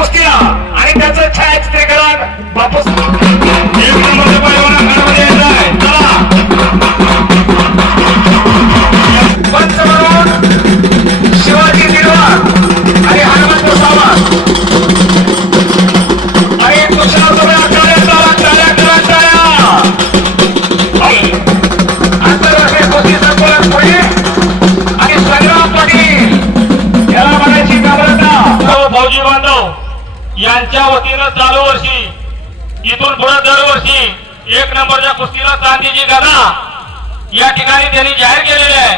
कुस्तीला आणि त्याचं छायाचित्रीकरण बापूस शिवाजी आणि हनुमंत सावंत. यांच्या वतीनं चालू वर्षी इथून पुढे दरवर्षी एक नंबरच्या कुस्तीला चांदीची गदा या ठिकाणी त्यांनी जाहीर केलेली आहे.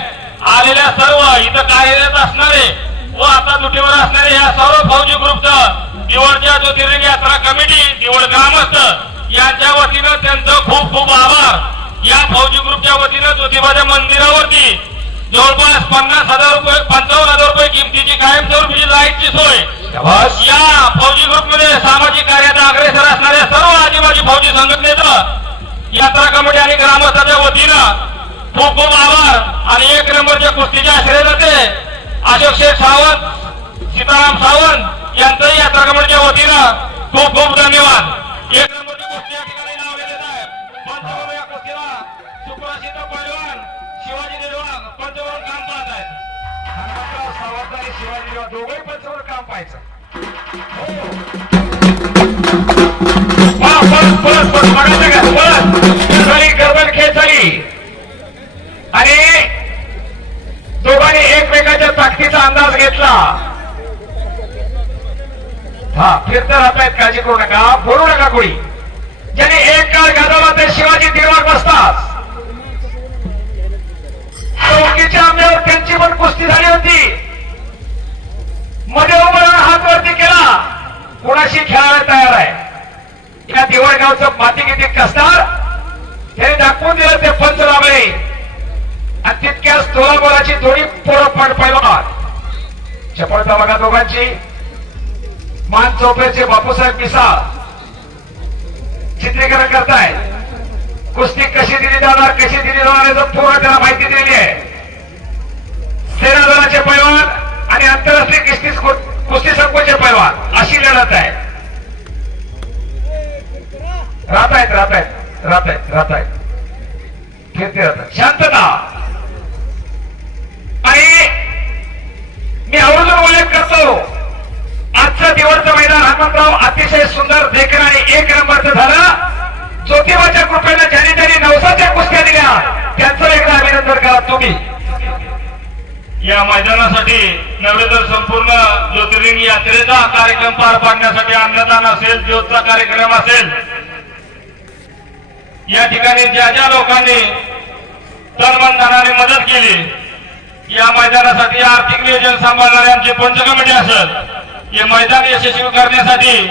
आलेल्या सर्व इथं कार्यरत असणारे व आता दुटीवर असणारे या सर्व फौजी ग्रुपचं दिवडच्या ज्योतिर्लिंग यात्रा कमिटी दिवड ग्रामस्थ यांच्या वतीनं त्यांचं खूप खूप आभार. या फौजी ग्रुपच्या वतीनं ज्योतिबाच्या मंदिरावरती जवळपास पन्नास हजार रुपये पंचावन्न हजार रुपये किमतीची कायमस्वरूपी लाईटची सोय या फौजी ग्रुपमध्ये सामाजिक कार्याचा अग्रेसर असणाऱ्या सर्व आदिवासी फौजी संघटनेचं यात्रा कमिटी आणि ग्रामस्थाच्या वतीनं खूप खूप आभार. आणि एक नंबरच्या कुस्तीचे आश्रयदाते अशोक शेठ सावंत सीताराम सावंत यांचंही यात्रा कमिटीच्या वतीनं खूप खूप धन्यवाद. एक नंबरची कुस्ती या ठिकाणी नाव लावलेली आहे. पंचगोल या कुस्तीला सुप्रसिद्ध पैलवान शिवाजी निर्वाग पंचगोल काम पाहत आहेत हनुमंतराव आणि पंचावर काम पाहायचं. गडबड खेळ झाली आणि दोघांनी एकमेकाच्या ताकदीचा अंदाज घेतला. हा फिरत राहतायत काळजी करू नका. बोलू नका कोणी. ज्याने एक काळ गाजवला ते शिवाजी निर्वाग बसतात. चौकीच्या आंब्यावर त्यांची पण कुस्ती झाली होती. मध्ये उभं राहून हात वरती केला. कोणाशी खेळायला तयार आहे? या दिवळगावचं माती किती कसणार? त्याने दाखवून दिलं ते पंच लाभले आणि तितक्याच तोलाबोलाची थोडी पोरं पड पैलवान चपळता बघा दोघांची. मान चौपेचे बापूसाहेब पिसा चित्रीकरण करतायत. कुस्ती कशी दिली जाणार कशी दिली जाणार याचं पूर्ण त्याला माहिती दिलेली आहे. सेना दलाचे पैलवान आणि आंतरराष्ट्रीय किस्ती कुस्ती संकुलचे पैलवान अशी लढत आहे. राहत आहेत राहत आहेत राहत आहेत राहत आहेत. करण्यासाठी नव्हे तर संपूर्ण ज्योतिर्लिंग यात्रेचा कार्यक्रम पार पाडण्यासाठी अन्नदान असेल ज्योतचा कार्यक्रम असेल. या ठिकाणी ज्या ज्या लोकांनी तनमन धनाने मदत केली या मैदानासाठी आर्थिक नियोजन सांभाळणारे आमचे पंच कमिटी असेल हे मैदान यशस्वी करण्यासाठी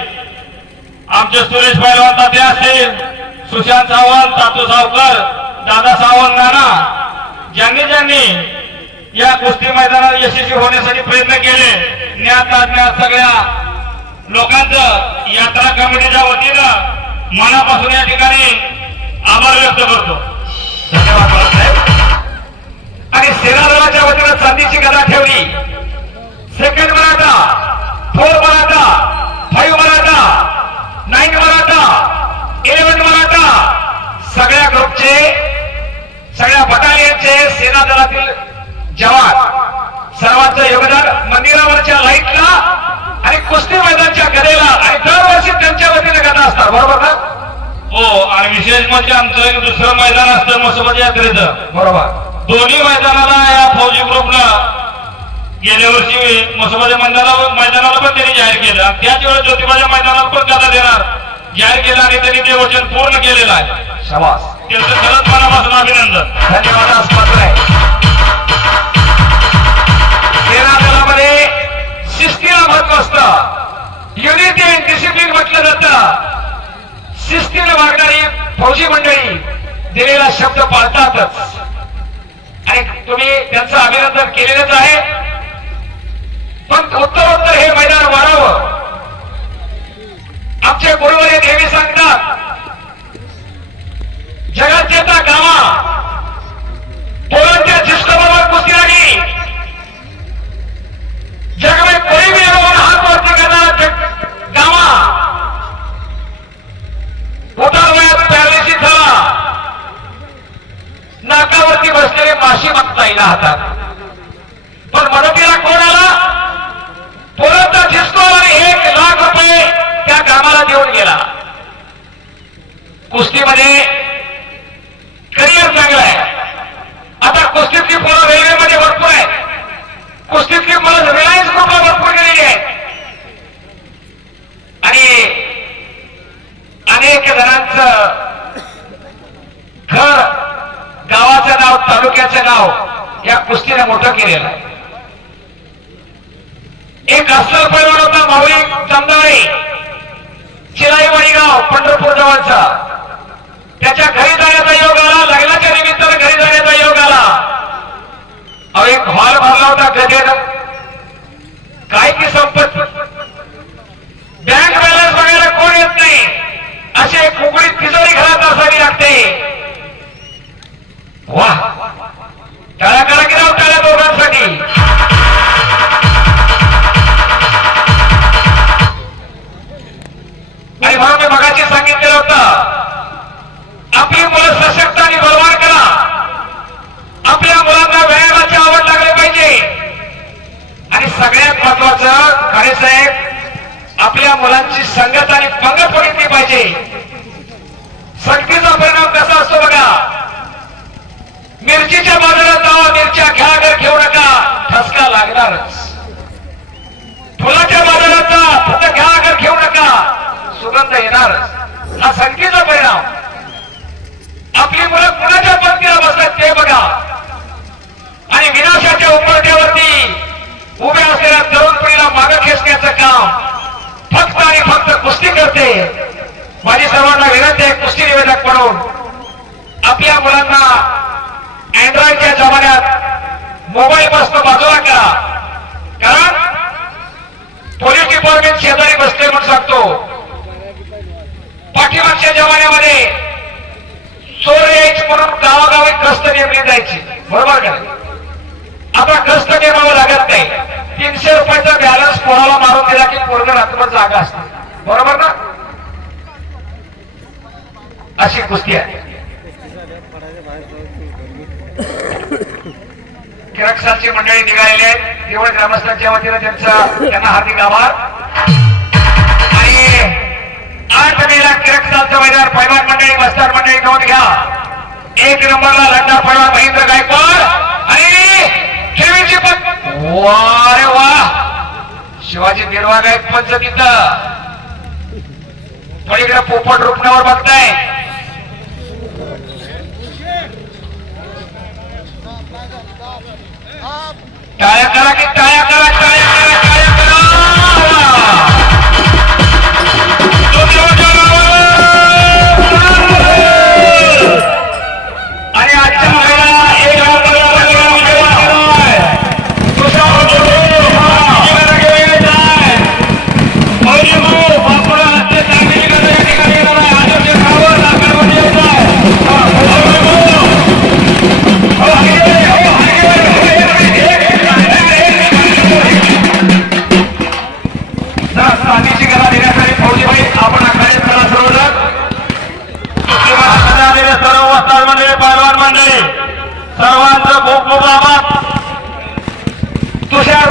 आमचे सुरेश पैलवान ताते असतील सुशांत सावंत तातू सावकर दादा सावंत नाना ज्यांनी ज्यांनी या कुस्ती मैदानात यशस्वी होण्यासाठी प्रयत्न केले. ज्ञात सगळ्या लोकांचं यात्रा कमिटीच्या वतीनं मनापासून या ठिकाणी आभार व्यक्त करतो. धन्यवाद आणि सेना दलाच्या वतीनं चांदीची गदा ठेवली. Second Maratha four Maratha five Maratha nine Maratha eleven Maratha सगळ्या ग्रुपचे सगळ्या बटालियनचे सेना दलातील जवान सर्वांचं योगदान मंदिरावरच्या लाईटला आणि कुस्ती मैदानच्या गदेला आणि दरवर्षी त्यांच्या वतीने गदा असतात बरोबर ना हो आणि विशेष म्हणजे आमचं एक दुसरं मैदान असतं मसोबत यात्रेचं. बरोबर. दोन्ही मैदानाला या फौजी ग्रुपनं गेल्या वर्षी मसोबाच्या मैदानाला मैदानाला पण त्यांनी जाहीर केलं. आणि त्याच वेळेस ज्योतिबाच्या मैदानाला पण गदा देणार. जाहीर केलं आणि त्यांनी ते वचन पूर्ण केलेलं आहे. शबास. त्यांचं खरंच मनापासून अभिनंदन. धन्यवादास पात्र आहे. सेना दलामध्ये शिस्तीला महत्त्व असतं. युनिटी अँड डिसिप्लिन म्हटलं जातं. शिस्तीने वागणारी फौजी मंडळी दिलेला शब्द पाळतातच. आणि तुम्ही त्यांचं अभिनंदन केलेलंच आहे. पण उत्तरोत्तर हे मैदान वाढावं. आमचे गुरुवरे नेहमी सांगतात जगात येता गावा. पोरांच्या घर गावाचं नाव तालुक्याचं नाव या कुस्तीने मोठं केलेलं एक अस्सल पैलवान होता भाविक चंदाळे चिराई वडीगाव आपल्या मुलांची संगत आणि पंगत बघितली पाहिजे. संगतीचा परिणाम कसा असतो बघा? मिरचीच्या बाजारात जावा मिरच्या घ्या घर घेऊ नका. पाठीमागच्या जमान्यामध्ये चोर यायची म्हणून गावागावी ग्रस्त नेमली जायची. बरोबर का? आता ग्रस्त नेमावं लागत नाही. तीनशे रुपयाचा बॅलन्स कोणाला मारून दिला की पोरग रात्रभर जागा असते? बरोबर ना? अशी कुस्ती आहे. किरकसालची मंडळी निघालेली आहेत. केवळ ग्रामस्थांच्या वतीनं त्यांचा त्यांना हार्दिक आभार. आठ मैदान पैलवान मंडळी बस्तर मंडळी नोंद घ्या. एक नंबरला लढणार पैलवान महेंद्र गायकवाड आणि ठेवीची पण वारे वा. शिवाजी बिरवा गायक पंच तिथं पलीकडे पोपट रुपणावर बघताय. टाळ्या करा की शिक्षिकाला देण्यासाठी फौजीबाई आपण आखाडे स्थळा सर्वजण आलेले तुषार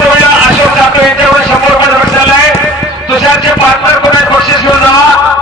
अशोक जातो यांच्याकडे शंभर रुपये बक्षाला आहे तुषारचे पार्टनर कोणा बक्षीस घेऊन जावा.